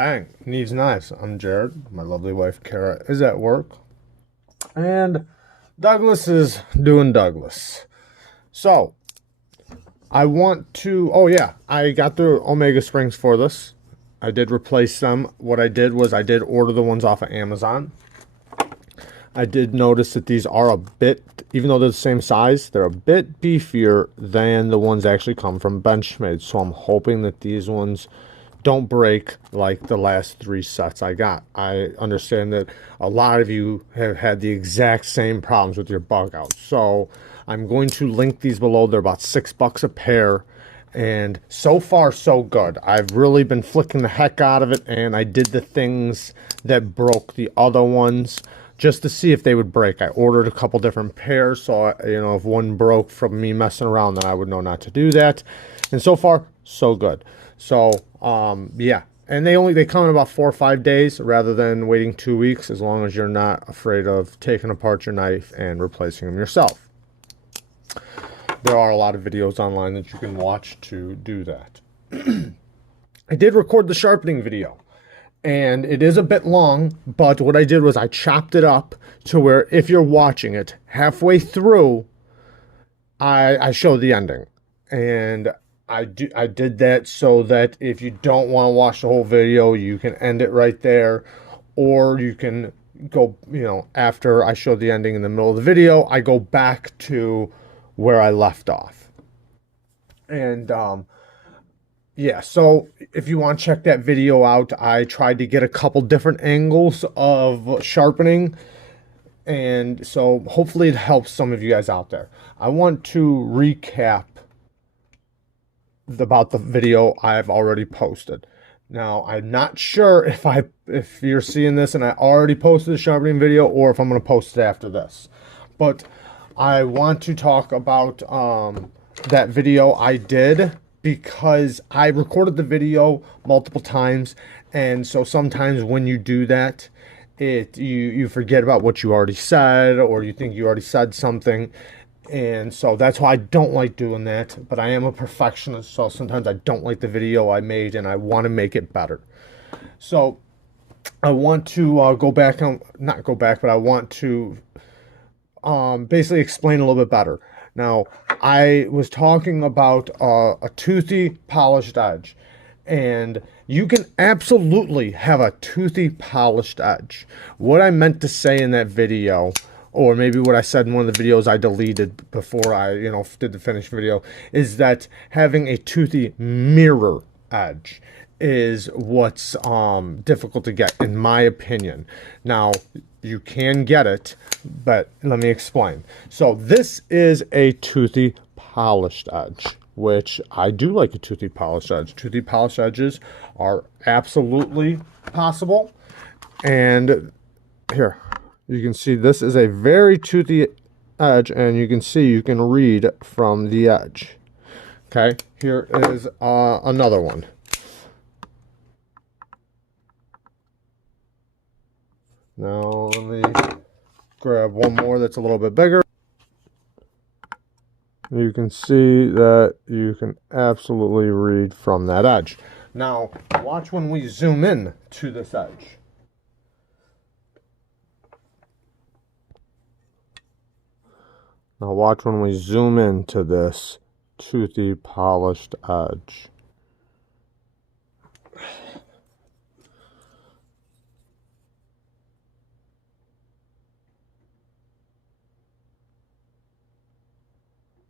Bang, Neeves Knives. I'm Jared. My lovely wife Kara is at work. And Douglas is doing Douglas. So, oh yeah, I got the Omega Springs for this. I did replace them. What I did was I did order the ones off of Amazon. I did notice that these are a bit, even though they're the same size, they're a bit beefier than the ones that actually come from Benchmade. So I'm hoping that these ones don't break like the last 3 sets I got. I understand that a lot of you have had the exact same problems with your bug out. So I'm going to link these below. They're about $6 a pair. And so far, so good. I've really been flicking the heck out of it, and I did the things that broke the other ones just to see if they would break. I ordered a couple different pairs, so if one broke from me messing around, then I would know not to do that. And so far, so good. So, yeah. And they come in about 4 or 5 days rather than waiting 2 weeks, as long as you're not afraid of taking apart your knife and replacing them yourself. There are a lot of videos online that you can watch to do that. I did record the sharpening video, and it is a bit long, but what I did was I chopped it up to where if you're watching it, halfway through, I show the ending. And I did that so that if you don't want to watch the whole video, you can end it right there, or you can go, after I show the ending in the middle of the video, I go back to where I left off. And yeah, so if you want to check that video out, I tried to get a couple different angles of sharpening, and so hopefully it helps some of you guys out there. I want to recap about the video I've already posted. Now, I'm not sure if you're seeing this and I already posted the sharpening video, or if I'm going to post it after this, but I want to talk about that video I did, because I recorded the video multiple times, and so sometimes when you do that, you forget about what you already said, or you think you already said something, and so that's why I don't like doing that. But I am a perfectionist, so sometimes I don't like the video I made and I want to make it better. So I want to not go back, but I want to basically explain a little bit better. Now, I was talking about a toothy polished edge, and you can absolutely have a toothy polished edge. What I meant to say in that video, or maybe what I said in one of the videos I deleted before I did the finished video, is that having a toothy mirror edge is what's difficult to get, in my opinion. Now, you can get it, but let me explain. So this is a toothy polished edge, which I do like a toothy polished edge. Toothy polished edges are absolutely possible. And here, you can see this is a very toothy edge, and you can see you can read from the edge. Okay, here is another one. Now let me grab one more that's a little bit bigger. You can see that you can absolutely read from that edge. Now watch when we zoom in to this edge. Now watch when we zoom into this toothy polished edge.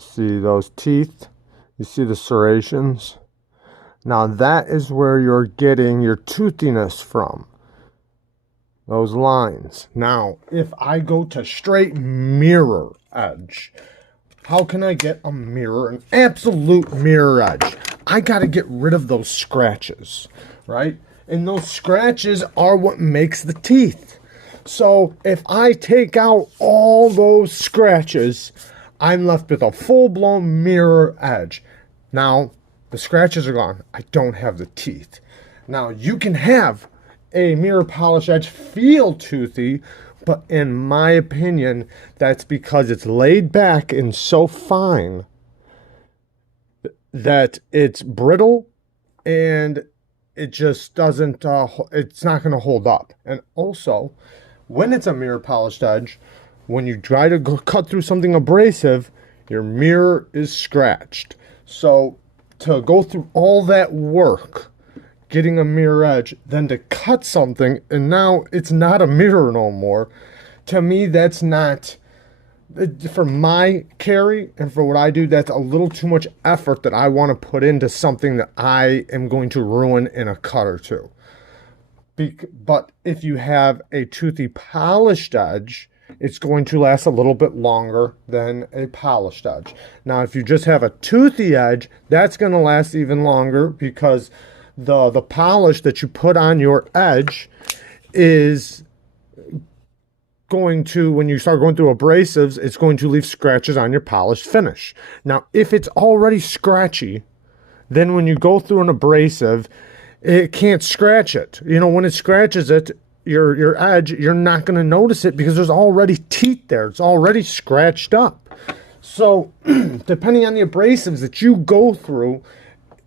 See those teeth? You see the serrations? Now that is where you're getting your toothiness from. Those lines. Now, if I go to straight mirror edge, how can I get an absolute mirror edge? I got to get rid of those scratches, right? And those scratches are what makes the teeth. So if I take out all those scratches, I'm left with a full-blown mirror edge. Now, the scratches are gone. I don't have the teeth. Now, you can have a mirror polish edge feel toothy, but in my opinion, that's because it's laid back and so fine that it's brittle and it just doesn't, it's not going to hold up. And also, when it's a mirror polished edge, when you try to cut through something abrasive, your mirror is scratched. So to go through all that work getting a mirror edge, then to cut something and now it's not a mirror no more, to me that's not, for my carry and for what I do, that's a little too much effort that I want to put into something that I am going to ruin in a cut or two. But if you have a toothy polished edge, it's going to last a little bit longer than a polished edge. Now, if you just have a toothy edge, that's going to last even longer because the polish that you put on your edge is going to, when you start going through abrasives, it's going to leave scratches on your polished finish. Now, if it's already scratchy, then when you go through an abrasive, it can't scratch it. You know, when it scratches it, your edge, you're not going to notice it because there's already teeth there. It's already scratched up. So depending on the abrasives that you go through,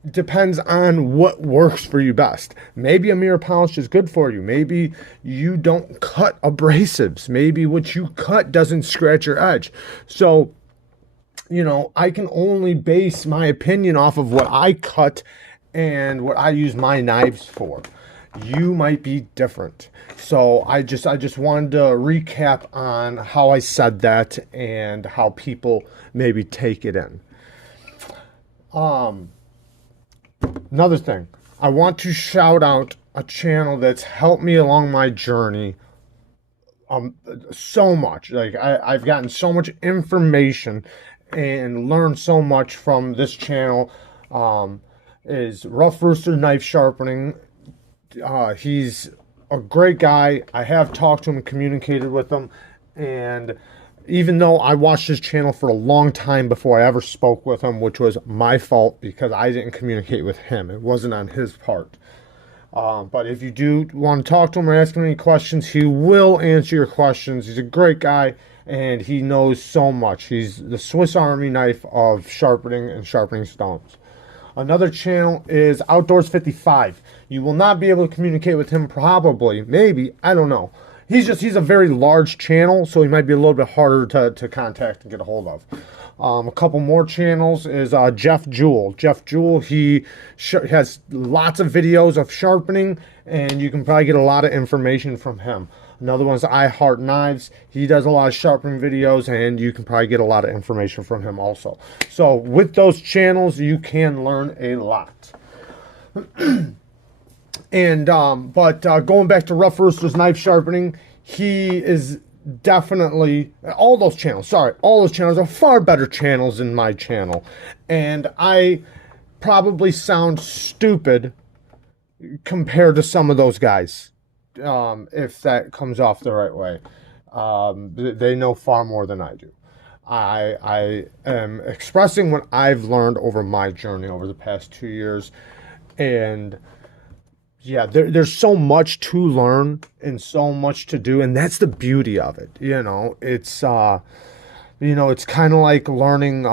depends on what works for you best. Maybe a mirror polish is good for you. Maybe you don't cut abrasives. Maybe what you cut doesn't scratch your edge. So, you know, I can only base my opinion off of what I cut and what I use my knives for. You might be different. So I just wanted to recap on how I said that and how people maybe take it in. Another thing, I want to shout out a channel that's helped me along my journey so much. Like I've gotten so much information and learned so much from this channel. Is Rough Rooster Knife Sharpening. He's a great guy. I have talked to him and communicated with him, and even though I watched his channel for a long time before I ever spoke with him, which was my fault because I didn't communicate with him. It wasn't on his part. But if you do want to talk to him or ask him any questions, he will answer your questions. He's a great guy, and he knows so much. He's the Swiss Army knife of sharpening and sharpening stones. Another channel is Outdoors 55. You will not be able to communicate with him probably, maybe, I don't know. He's a very large channel, so he might be a little bit harder to contact and get a hold of. A couple more channels is Jeff Jewell. Jeff Jewell, he has lots of videos of sharpening, and you can probably get a lot of information from him. Another one's I Heart Knives. He does a lot of sharpening videos, and you can probably get a lot of information from him also. So with those channels, you can learn a lot. And going back to Rough Rooster's Knife Sharpening, he is definitely, all those channels are far better channels than my channel. And I probably sound stupid compared to some of those guys, if that comes off the right way. They know far more than I do. I am expressing what I've learned over my journey over the past 2 years, and yeah, there's so much to learn and so much to do, and that's the beauty of it. You know, it's it's kind of like learning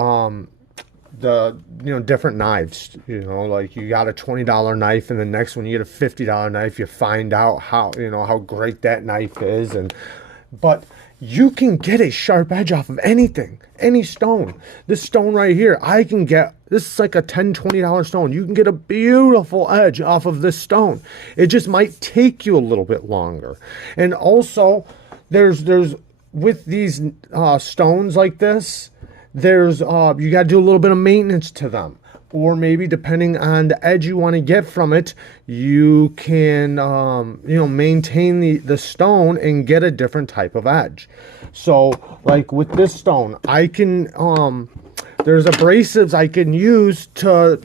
different knives. You know, like you got a $20 knife, and the next one you get a $50 knife. You find out how great that knife is, but you can get a sharp edge off of anything, any stone. This stone right here, this is like a $10, $20 stone. You can get a beautiful edge off of this stone. It just might take you a little bit longer. And also, there's with these stones like this, you got to do a little bit of maintenance to them. Or maybe depending on the edge you want to get from it, you can, maintain the stone and get a different type of edge. So, like with this stone, I can, there's abrasives I can use to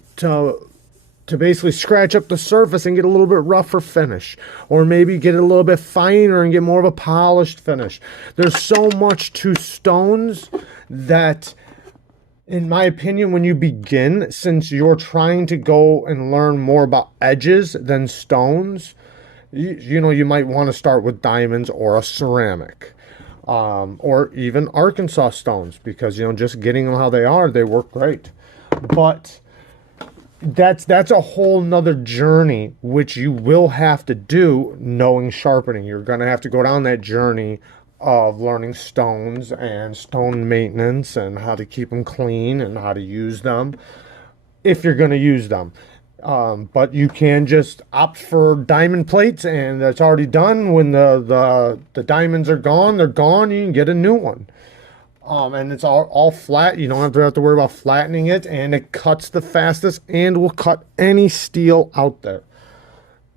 basically scratch up the surface and get a little bit rougher finish. Or maybe get it a little bit finer and get more of a polished finish. There's so much to stones that, in my opinion, when you begin, since you're trying to go and learn more about edges than stones, you might want to start with diamonds or a ceramic, or even Arkansas stones, because just getting them how they are, they work great. But that's a whole nother journey which you will have to do knowing sharpening. You're gonna have to go down that journey of learning stones and stone maintenance and how to keep them clean and how to use them if you're gonna use them. But you can just opt for diamond plates, and that's already done. When the diamonds are gone, they're gone. You can get a new one. And it's all flat. You don't have to worry about flattening it, and it cuts the fastest and will cut any steel out there.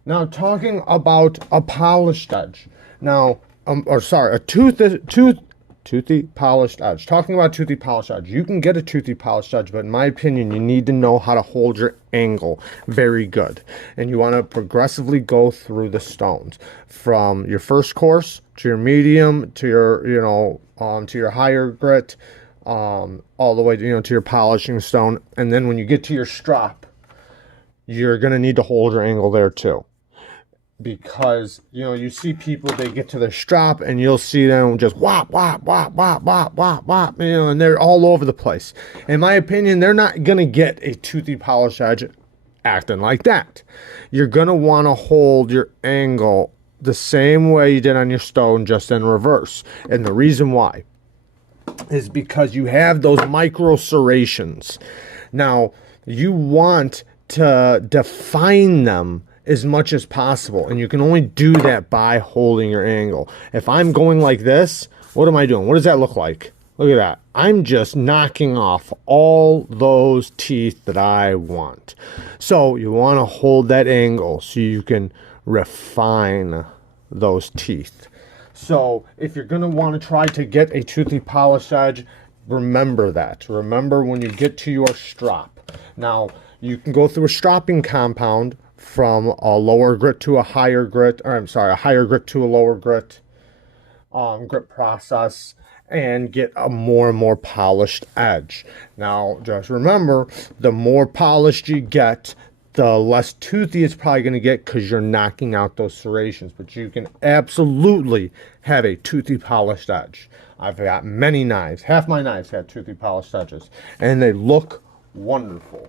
Now, talking about a polished edge. Now, or sorry, a toothy polished edge. Talking about toothy polished edge. You can get a toothy polished edge, but in my opinion, you need to know how to hold your angle very good. And you want to progressively go through the stones from your first course to your medium to your, to your higher grit, all the way, to your polishing stone. And then when you get to your strop, you're going to need to hold your angle there too. Because, you see people, they get to their strop and you'll see them just whop, whop, whop, whop, whop, whop, whop, and they're all over the place. In my opinion, they're not going to get a toothy polish edge acting like that. You're going to want to hold your angle the same way you did on your stone, just in reverse. And the reason why is because you have those micro serrations. Now, you want to define them as much as possible, and you can only do that by holding your angle. If I'm going like this, what am I doing? What does that look like? Look at that. I'm just knocking off all those teeth that I want. So you want to hold that angle so you can refine those teeth. So if you're going to want to try to get a toothy polished edge, remember that. Remember when you get to your strop. Now, you can go through a stropping compound from a lower grit to a higher grit, or I'm sorry, a higher grit to a lower grit, grit process, and get a more and more polished edge. Now, just remember, the more polished you get, the less toothy it's probably going to get because you're knocking out those serrations. But you can absolutely have a toothy polished edge. I've got many knives. Half my knives have toothy polished edges, and they look wonderful.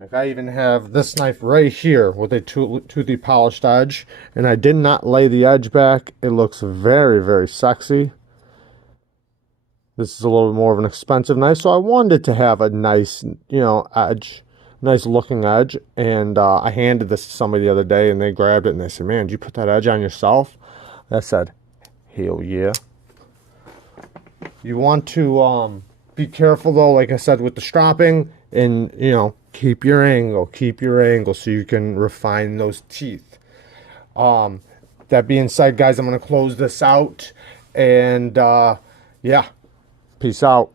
Like I even have this knife right here with a toothy polished edge, and I did not lay the edge back. It looks very, very sexy. This is a little bit more of an expensive knife, so I wanted it to have a nice, edge, nice looking edge. And I handed this to somebody the other day, and they grabbed it, and they said, "Man, did you put that edge on yourself?" I said, "Hell yeah." You want to be careful, though, like I said, with the stropping, and, keep your angle so you can refine those teeth. That being said, guys, I'm going to close this out, and yeah, peace out.